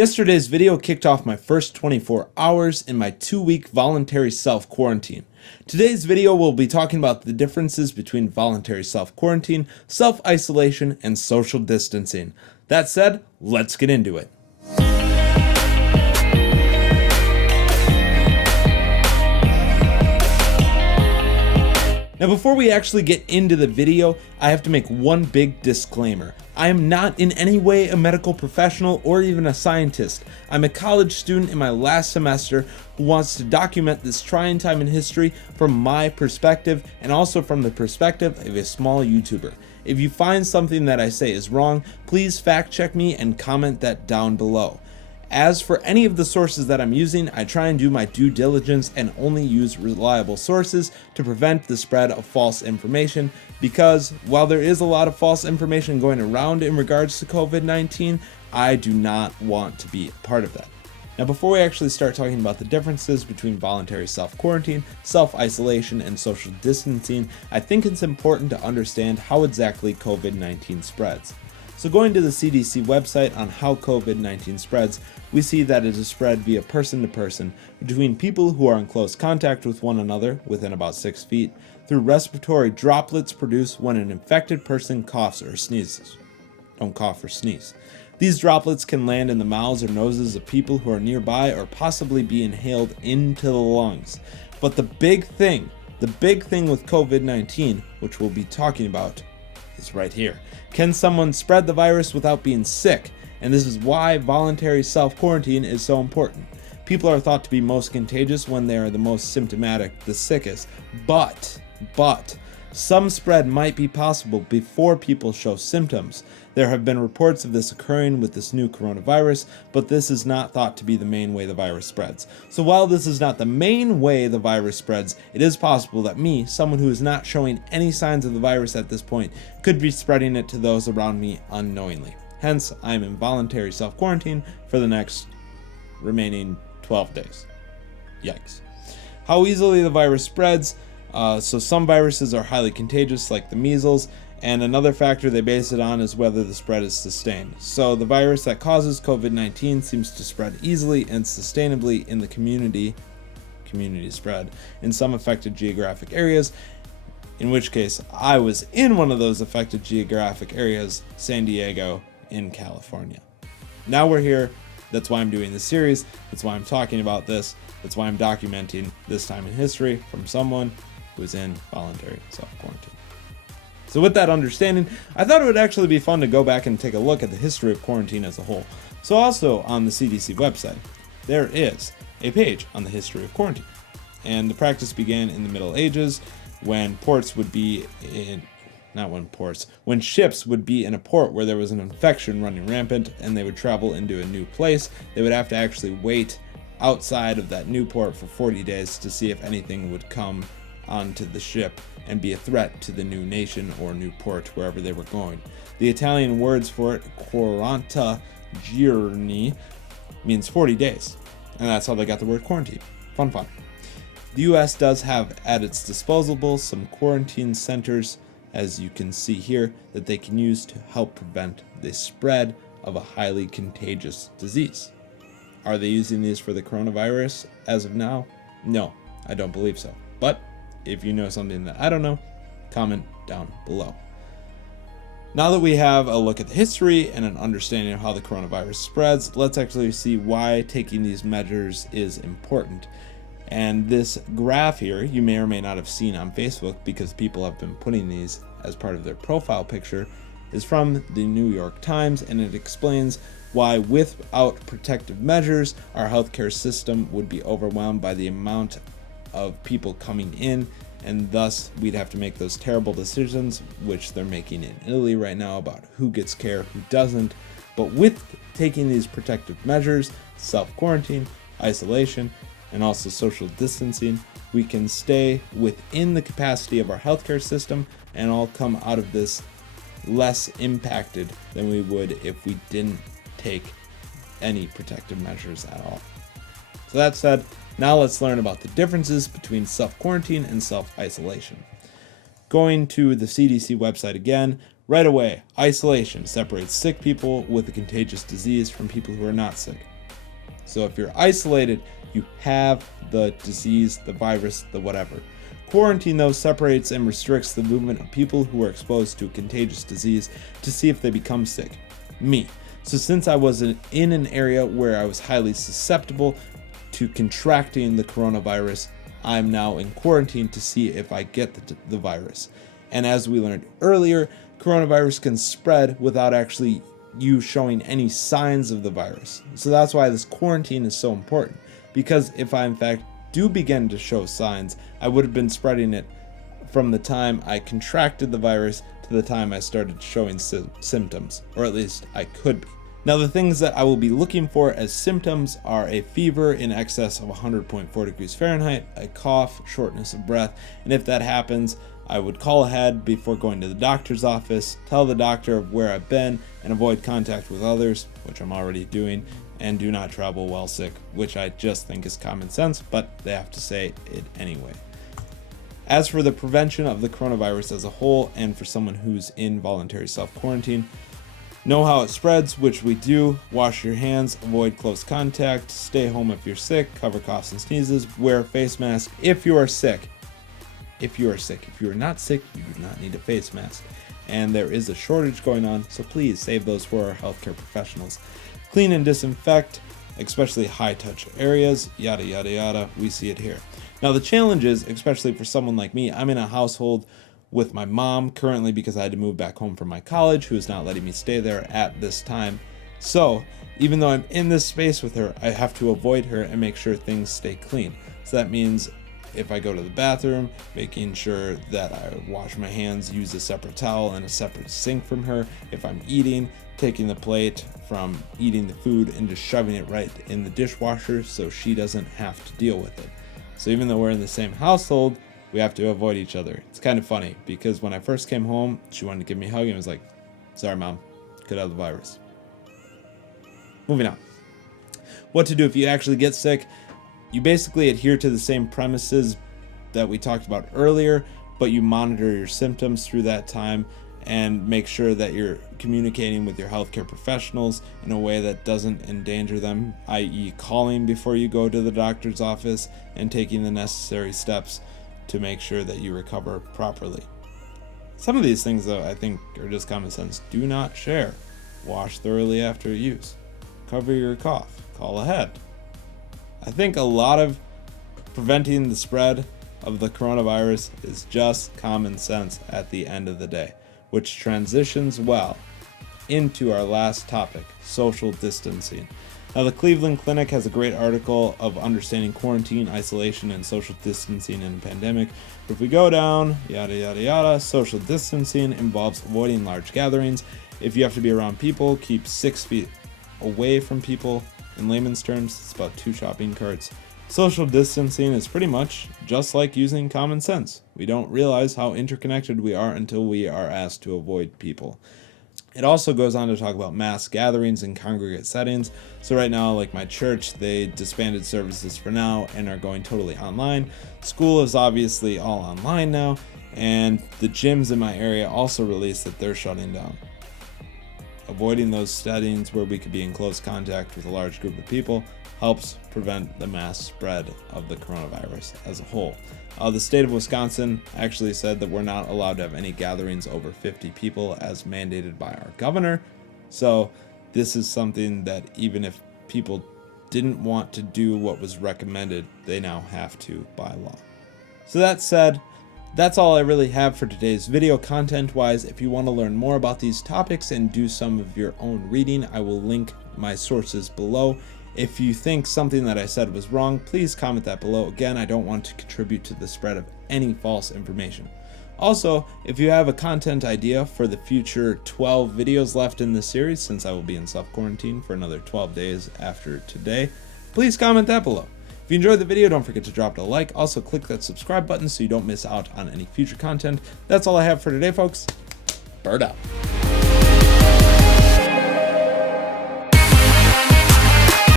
Yesterday's video kicked off my first 24 hours in my 2-week voluntary self-quarantine. Today's video will be talking about the differences between voluntary self-quarantine, self-isolation, and social distancing. That said, let's get into it. Now before we actually get into the video, I have to make one big disclaimer. I am not in any way a medical professional or even a scientist. I'm a college student in my last semester who wants to document this trying time in history from my perspective and also from the perspective of a small YouTuber. If you find something that I say is wrong, please fact check me and comment that down below. As for any of the sources that I'm using, I try and do my due diligence and only use reliable sources to prevent the spread of false information, because while there is a lot of false information going around in regards to COVID-19, I do not want to be a part of that. Now before we actually start talking about the differences between voluntary self-quarantine, self-isolation, and social distancing, I think it's important to understand how exactly COVID-19 spreads. So going to the CDC website on how COVID-19 spreads, we see that it is spread via person to person, between people who are in close contact with one another within about 6 feet, through respiratory droplets produced when an infected person coughs or sneezes. Don't cough or sneeze. These droplets can land in the mouths or noses of people who are nearby or possibly be inhaled into the lungs. But the big thing with COVID-19, which we'll be talking about, is right here. Can someone spread the virus without being sick? And this is why voluntary self-quarantine is so important. People are thought to be most contagious when they are the most symptomatic, the sickest. But some spread might be possible before people show symptoms. There have been reports of this occurring with this new coronavirus, but this is not thought to be the main way the virus spreads. So while this is not the main way the virus spreads, it is possible that me, someone who is not showing any signs of the virus at this point, could be spreading it to those around me unknowingly. Hence, I am in voluntary self-quarantine for the next remaining 12 days. Yikes. How easily the virus spreads. So some viruses are highly contagious, like the measles, and another factor they base it on is whether the spread is sustained. So the virus that causes COVID-19 seems to spread easily and sustainably in the community spread in some affected geographic areas, in which case I was in one of those affected geographic areas, San Diego in California. Now we're here. That's why I'm doing this series. That's why I'm talking about this. That's why I'm documenting this time in history from someone who is in voluntary self-quarantine. So with that understanding, I thought it would actually be fun to go back and take a look at the history of quarantine as a whole. So also on the CDC website, there is a page on the history of quarantine. And the practice began in the Middle Ages when when ships would be in a port where there was an infection running rampant and they would travel into a new place. They would have to actually wait outside of that new port for 40 days to see if anything would come onto the ship and be a threat to the new nation or new port wherever they were going. The Italian words for it, 40 giorni, means 40 days. And that's how they got the word quarantine. Fun. The US does have at its disposal some quarantine centers, as you can see here, that they can use to help prevent the spread of a highly contagious disease. Are they using these for the coronavirus as of now? No, I don't believe so. But if you know something that I don't know, comment down below. Now that we have a look at the history and an understanding of how the coronavirus spreads, let's actually see why taking these measures is important. And this graph here, you may or may not have seen on Facebook because people have been putting these as part of their profile picture, is from the New York Times, and it explains why without protective measures, our healthcare system would be overwhelmed by the amount of people coming in, and thus we'd have to make those terrible decisions, which they're making in Italy right now about who gets care, who doesn't. But with taking these protective measures, self-quarantine, isolation, and also social distancing, we can stay within the capacity of our healthcare system and all come out of this less impacted than we would if we didn't take any protective measures at all. So that said, now let's learn about the differences between self-quarantine and self-isolation. Going to the CDC website again, Right away, isolation separates sick people with a contagious disease from people who are not sick. So if you're isolated, you have the disease, the virus, the whatever. Quarantine, though, separates and restricts the movement of people who are exposed to a contagious disease to see if they become sick. Me. So since I was in an area where I was highly susceptible to contracting the coronavirus, I'm now in quarantine to see if I get the virus. And as we learned earlier, coronavirus can spread without actually you showing any signs of the virus. So that's why this quarantine is so important, because if I in fact do begin to show signs, I would have been spreading it from the time I contracted the virus to the time I started showing symptoms, or at least I could be. Now, the things that I will be looking for as symptoms are a fever in excess of 100.4 degrees Fahrenheit, a cough, shortness of breath, and if that happens, I would call ahead before going to the doctor's office, tell the doctor of where I've been, and avoid contact with others, which I'm already doing, and do not travel while sick, which I just think is common sense, but they have to say it anyway. As for the prevention of the coronavirus as a whole, and for someone who's in voluntary self-quarantine, know how it spreads, which we do. Wash your hands, avoid close contact, stay home if you're sick, cover coughs and sneezes, wear a face mask if you are sick. If you are sick. If you are not sick, you do not need a face mask. And there is a shortage going on, so please save those for our healthcare professionals. Clean and disinfect, especially high-touch areas, yada, yada, yada. We see it here. Now, the challenge is, especially for someone like me, I'm in a household with my mom currently because I had to move back home from my college, who is not letting me stay there at this time. So, even though I'm in this space with her, I have to avoid her and make sure things stay clean. So that means if I go to the bathroom, making sure that I wash my hands, use a separate towel and a separate sink from her. If I'm eating, taking the plate from eating the food and just shoving it right in the dishwasher so she doesn't have to deal with it. So even though we're in the same household, we have to avoid each other. It's kind of funny because when I first came home, she wanted to give me a hug and was like, "Sorry, Mom, could have the virus." Moving on. What to do if you actually get sick? You basically adhere to the same premises that we talked about earlier, but you monitor your symptoms through that time and make sure that you're communicating with your healthcare professionals in a way that doesn't endanger them, i.e. calling before you go to the doctor's office and taking the necessary steps to make sure that you recover properly. Some of these things, though, I think are just common sense. Do not share. Wash thoroughly after use. Cover your cough. Call ahead. I think a lot of preventing the spread of the coronavirus is just common sense at the end of the day, which transitions well into our last topic, social distancing. Now, the Cleveland Clinic has a great article of understanding quarantine, isolation, and social distancing in a pandemic. If we go down, yada, yada, yada, social distancing involves avoiding large gatherings. If you have to be around people, keep 6 feet away from people. In layman's terms, it's about 2 shopping carts. Social distancing is pretty much just like using common sense. We don't realize how interconnected we are until we are asked to avoid people. It also goes on to talk about mass gatherings in congregate settings. So right now, like my church, they disbanded services for now and are going totally online. School is obviously all online now, and the gyms in my area also released that they're shutting down. Avoiding those settings where we could be in close contact with a large group of people helps prevent the mass spread of the coronavirus as a whole. The state of Wisconsin actually said that we're not allowed to have any gatherings over 50 people as mandated by our governor. So this is something that even if people didn't want to do what was recommended, they now have to by law. So that said, that's all I really have for today's video content-wise. If you want to learn more about these topics and do some of your own reading, I will link my sources below. If you think something that I said was wrong, please comment that below. Again, I don't want to contribute to the spread of any false information. Also, if you have a content idea for the future 12 videos left in this series, since I will be in self-quarantine for another 12 days after today, please comment that below. If you enjoyed the video, don't forget to drop a like. Also, click that subscribe button so you don't miss out on any future content. That's all I have for today, folks. Bird out.